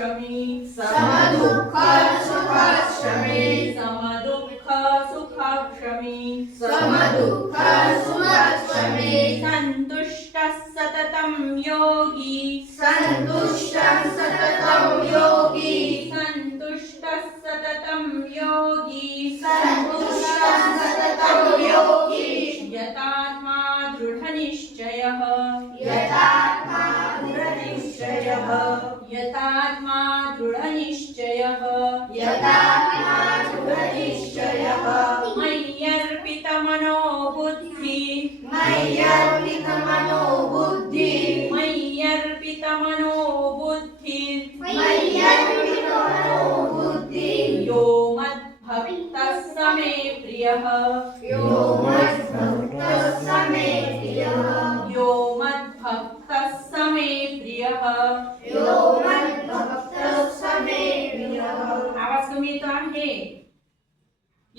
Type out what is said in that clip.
समदुःख सुखक्षमी समदुःख सुखक्षमी समदुःख सुखक्षमी सन्तुष्टः सततं योगी सन्तुष्टः सततं योगी सन्तुष्टः सततं योगी सन्तुष्टः सततं योगी यतात्मा दृढनिश्चयः यतात्मा दृढनिश्चयः यतात्मा दृढनिश्चयः यतात्मा दृढनिश्चयः मय्यर्पितमनो बुद्धिः मय्यर्पितमनो बुद्धिः मय्यर्पितमनो बुद्धिः मय्यर्पितमनो बुद्धिः यो मद्भक्तः स मे प्रियः यो मद्भक्तः स मे प्रियः यो मद्भक्तः स मे प्रियः यो मद्भक्तः स मे प्रियः आवाज कमी येतो आहे